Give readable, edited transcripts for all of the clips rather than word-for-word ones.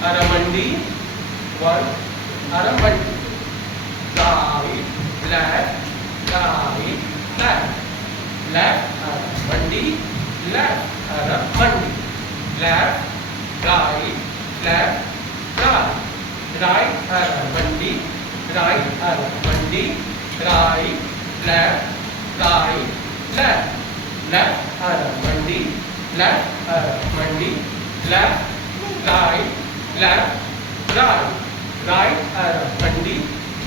Aramandi, one, Aramandi, right, left, left, Aramandi, left, Aramandi, left, right, right, Aramandi, right, Aramandi, right, left, left, Aramandi, left, Aramandi, left, right, right, Aramandi,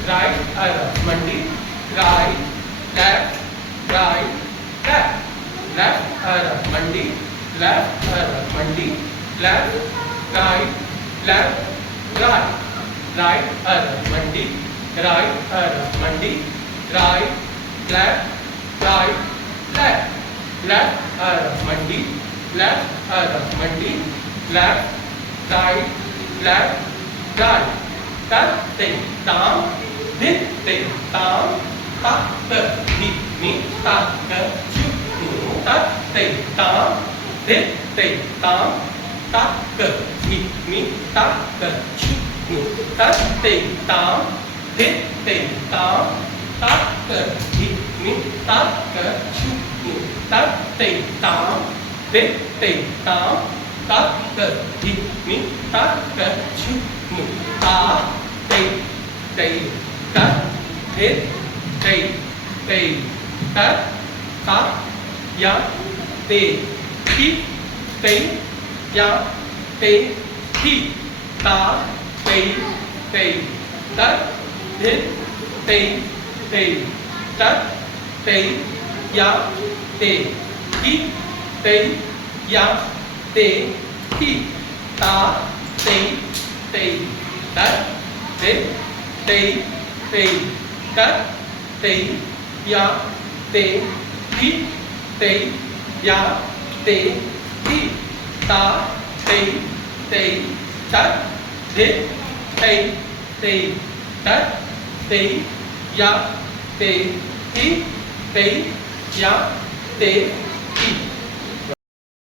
right, Aramandi, right, left, left, Aramandi, left, Aramandi, left, right, right, Aramandi, right, Aramandi, right, left, left, Aramandi, left, Aramandi, left, right, tát tỉnh tám đít tỉnh tám tát tự thịt mít tát cỡ chút ngủ tát tỉnh tám đít tỉnh tám tát cỡ thịt mít tát cỡ chút ngủ tát tỉnh tám đít tỉnh tám tát cỡ thịt mít tát cỡ chút ngủ tát tỉnh tám đít tỉnh tám tát cỡ thịt mít tát cỡ chút ngủ tá tây tát hết tây tát tát ya tê hít tây ya tê hít tá tây tát hết tây tát tây ya tê hít tây ya tê hít tá tây tát hết tây tát tây ya tê hít tây ya tê hít tá tây tát hết tây tát tây ya tê hít tây ya tê